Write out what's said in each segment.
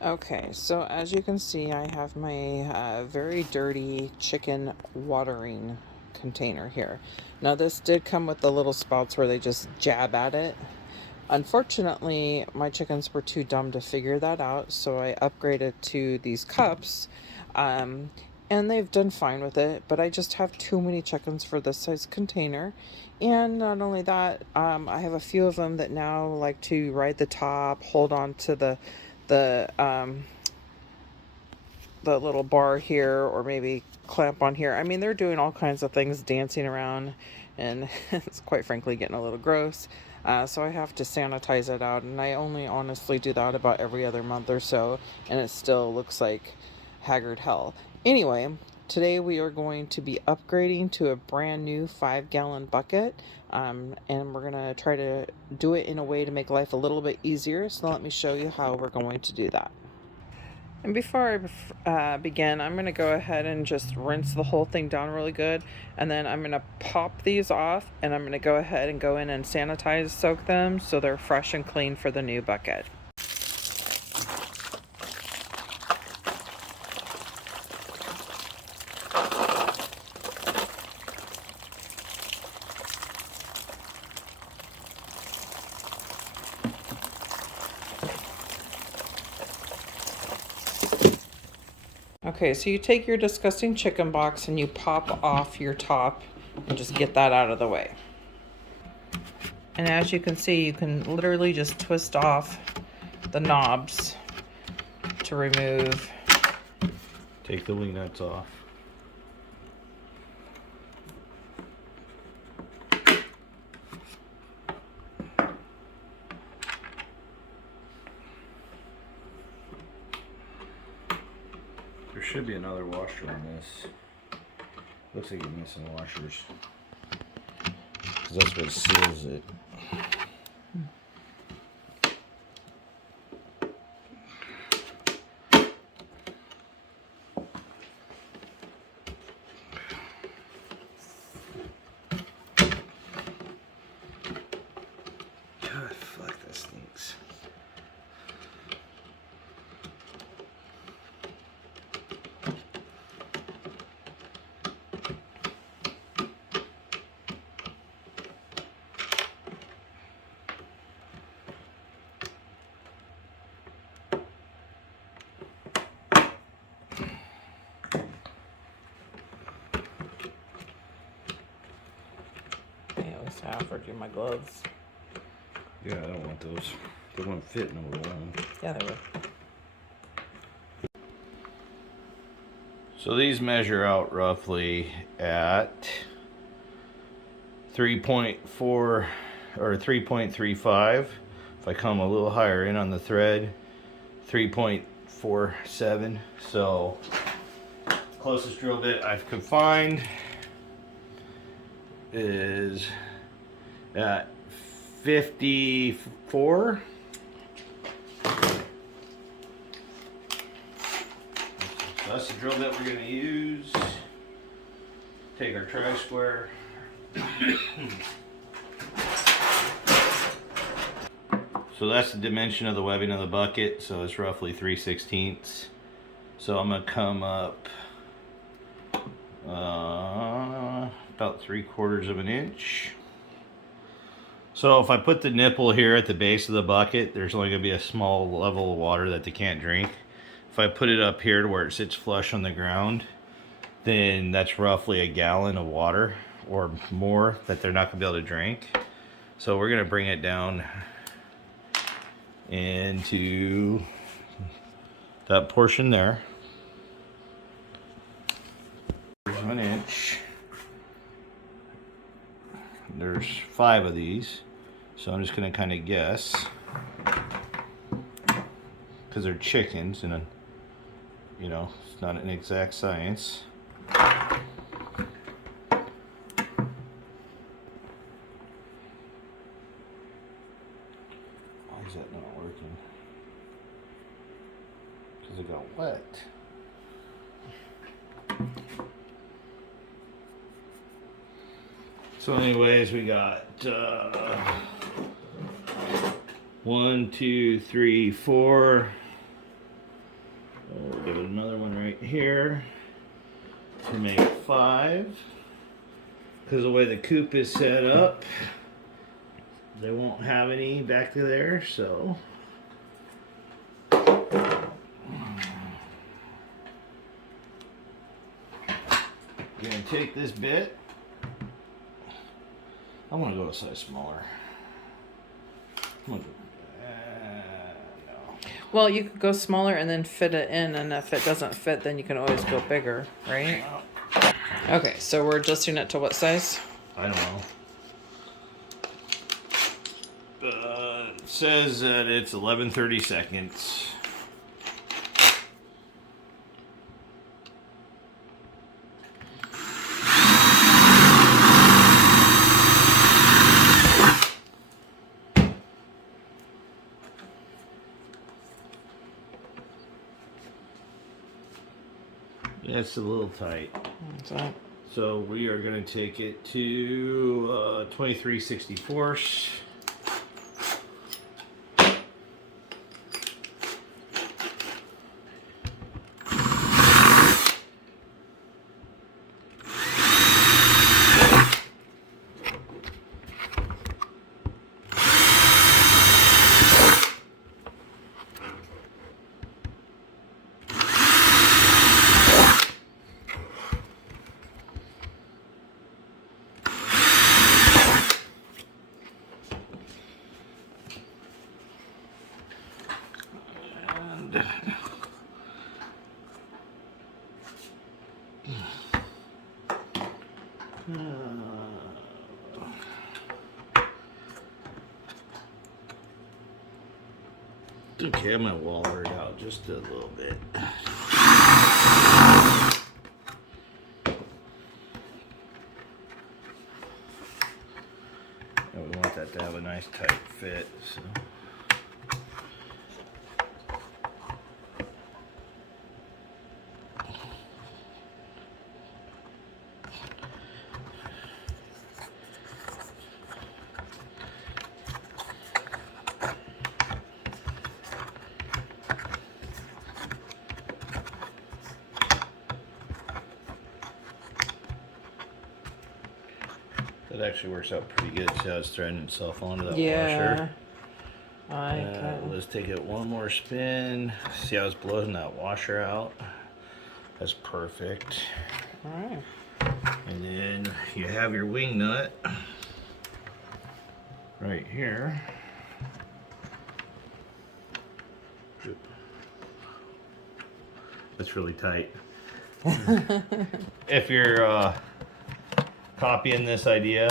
Okay, so as you can see, I have my very dirty chicken watering container here. Now, this did come with the little spouts where they just jab at it. Unfortunately, my chickens were too dumb to figure that out, so I upgraded to these cups. Um, and they've done fine with it, but I just have too many chickens for this size container. And not only that, I have a few of them that now like to ride the top, hold on to the um, the little bar here, or maybe clamp on here. I mean, they're doing all kinds of things, dancing around, and it's quite frankly getting a little gross. So I have to sanitize it out, and I only honestly do that about every other month or so, and it still looks like haggard hell. Anyway, today we are going to be upgrading to a brand new 5-gallon bucket, and we're gonna try to do it in a way to make life a little bit easier. So let me show you how we're going to do that. And before I begin, I'm going to go ahead and just rinse the whole thing down really good. And then I'm going to pop these off, and I'm going to go ahead and go in and sanitize soak them so they're fresh and clean for the new bucket. Okay, so you take your disgusting chicken box and you pop off your top and just get that out of the way. And as you can see, you can literally just twist off the knobs to remove. Take the wing nuts off. There should be another washer on this. Looks like you're missing washers. Because that's what seals it. God, fuck, that stinks. At least I offered you my gloves. Yeah, I don't want those. They won't fit, number one. Yeah, they will. So these measure out roughly at 3.4 or 3.35. If I come a little higher in on the thread, 3.47. So closest drill bit I could find is at 54. So that's the drill bit we're going to use. Take our tri-square. So that's the dimension of the webbing of the bucket. So it's roughly 3/16. So I'm going to come up about 3/4 of an inch. So if I put the nipple here at the base of the bucket, there's only going to be a small level of water that they can't drink. If I put it up here to where it sits flush on the ground, then that's roughly a gallon of water or more that they're not going to be able to drink. So we're going to bring it down into that portion there. There's an inch. There's 5 of these. So I'm just going to kind of guess, because they're chickens and, you know, it's not an exact science. Why is that not working? Because it got wet. So anyways, we got 1, 2, 3, 4. We'll give it another one right here to make 5. Because the way the coop is set up, they won't have any back to there, so. You're gonna take this bit. I want to go a size smaller. I'm gonna no. Well, you could go smaller and then fit it in, and if it doesn't fit, then you can always go bigger, right? Okay, so we're adjusting it to what size? I don't know. It says that it's 11:30 seconds. Yeah, it's a little tight. What's that? So we are going to take it to 23/64. Okay, I'm gonna waller it out just a little bit. And we want that to have a nice tight fit, so. That actually works out pretty good. See how it's threading itself onto that washer? Let's take it one more spin. See how it's blowing that washer out? That's perfect. Alright. And then you have your wing nut right here. That's really tight. If you're copying this idea,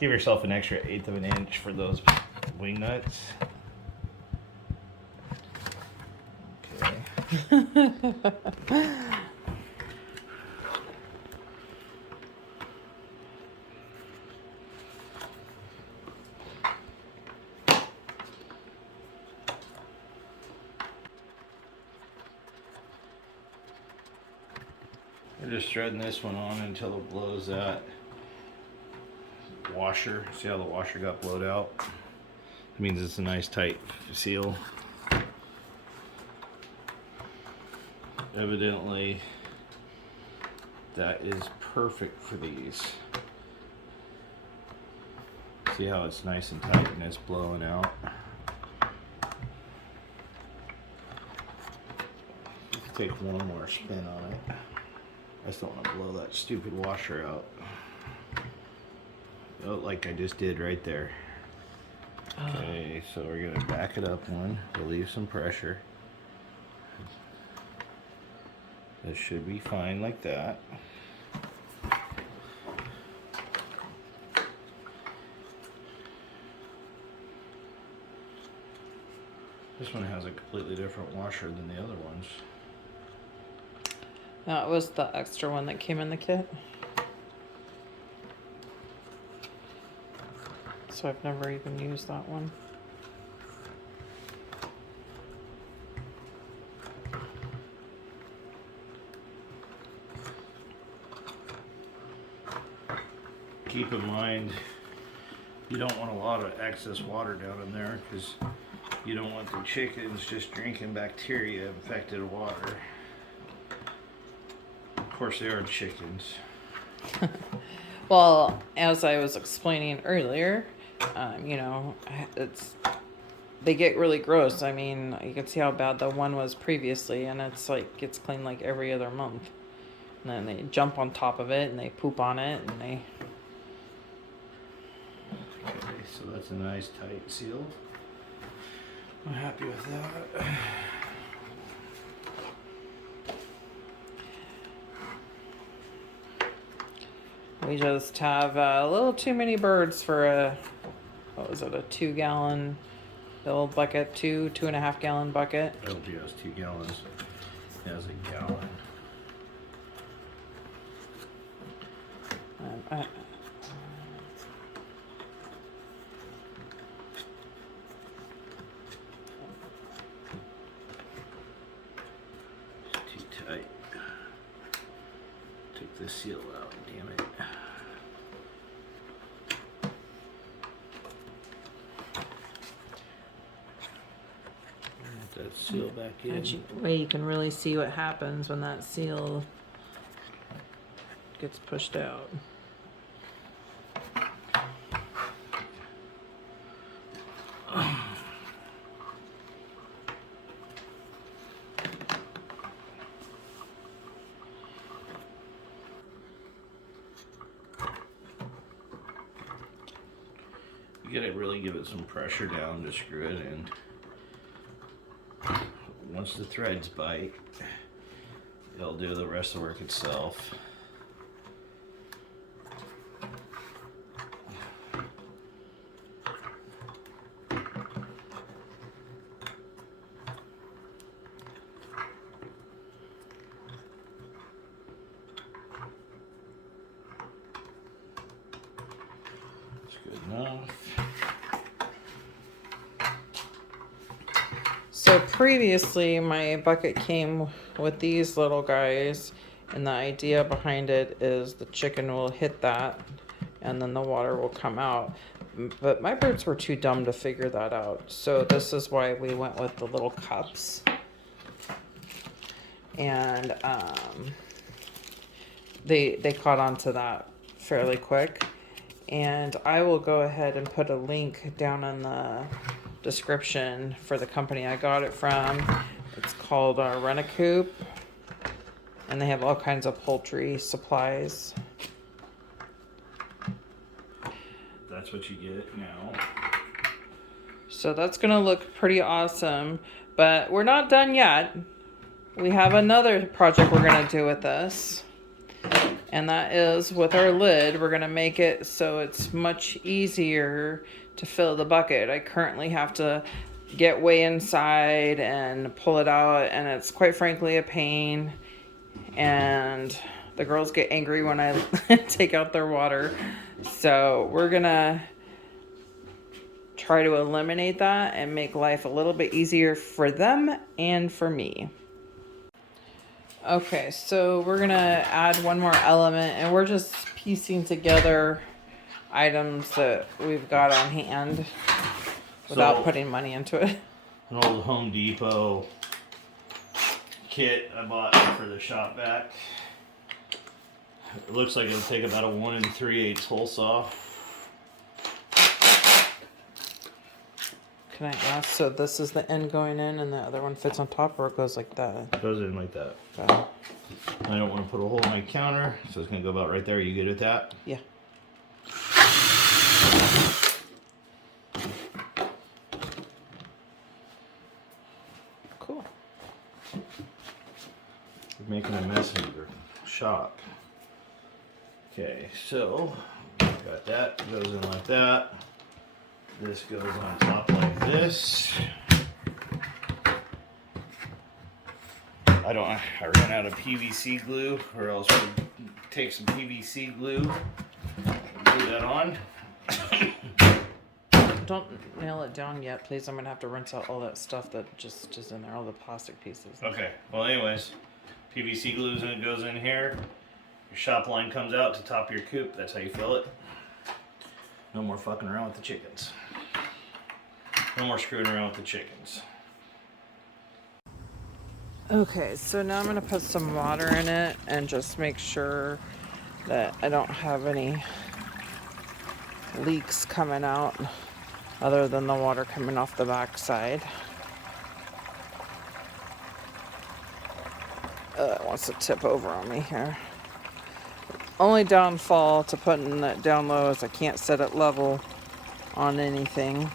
give yourself an extra 1/8 of an inch for those wing nuts. Okay. We're just threading this one on until it blows that washer. See how the washer got blowed out? It means it's a nice tight seal. Evidently, that is perfect for these. See how it's nice and tight and it's blowing out? Let's take one more spin on it. I just don't want to blow that stupid washer out. Oh, like I just did right there. Okay, so we're gonna back it up one, relieve some pressure. This should be fine like that. This one has a completely different washer than the other ones. That was the extra one that came in the kit. So I've never even used that one. keep in mind you don't want a lot of excess water down in there because you don't want the chickens just drinking bacteria infected water. Of course, they are chickens. Well, as I was explaining earlier, you know, they get really gross. I mean, you can see how bad the one was previously, and it's like gets cleaned like every other month. And then they jump on top of it and they poop on it and they. Okay, so that's a nice tight seal. I'm happy with that. We just have a little too many birds for a, what was it, a 2-gallon little bucket, 2.5 gallon bucket. LG has 2 gallons. It has a gallon. Too tight. Take the seal out, damn it. Put that seal back in. Way you can really see what happens when that seal gets pushed out. You gotta really give it some pressure down to screw it in. Once the threads bite, it'll do the rest of the work itself. That's good enough. So previously my bucket came with these little guys, and the idea behind it is the chicken will hit that and then the water will come out. But my birds were too dumb to figure that out. So this is why we went with the little cups. And they caught on to that fairly quick. And I will go ahead and put a link down in the description for the company I got it from. It's called Rent-A-Coop, and they have all kinds of poultry supplies. That's what you get now. So that's gonna look pretty awesome, but we're not done yet. We have another project we're gonna do with this, and that is with our lid. We're gonna make it so it's much easier to fill the bucket. I currently have to get way inside and pull it out, and it's quite frankly a pain, and the girls get angry when I take out their water. So we're gonna try to eliminate that and make life a little bit easier for them and for me. Okay, so we're gonna add one more element, and we're just piecing together items that we've got on hand without putting money into it. An old Home Depot kit I bought for the shop vac. It looks like it'll take about a 1 3/8 hole saw. Can I ask, so this is the end going in and the other one fits on top, or it goes like that? It goes in like that. Okay. I don't want to put a hole in my counter, so it's gonna go about right there. You good with that? Yeah. Cool. You're making a mess in your shop. Okay, so got that. Goes in like that. This goes on top like this. I ran out of PVC glue, or else we'll take some PVC glue, glue that on. Don't nail it down yet, please. I'm gonna have to rinse out all that stuff that just is in there, all the plastic pieces. Okay, well anyways, PVC glues and it goes in here. Your shop line comes out to top of your coop. That's how you fill it. No more fucking around with the chickens. No more screwing around with the chickens. Okay, so now I'm going to put some water in it and just make sure that I don't have any leaks coming out other than the water coming off the back side. It wants to tip over on me here. Only downfall to putting it down low is I can't set it level on anything.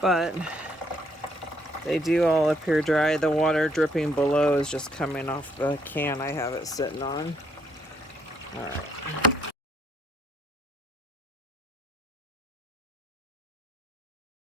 But they do all appear dry. The water dripping below is just coming off the can I have it sitting on. Alright.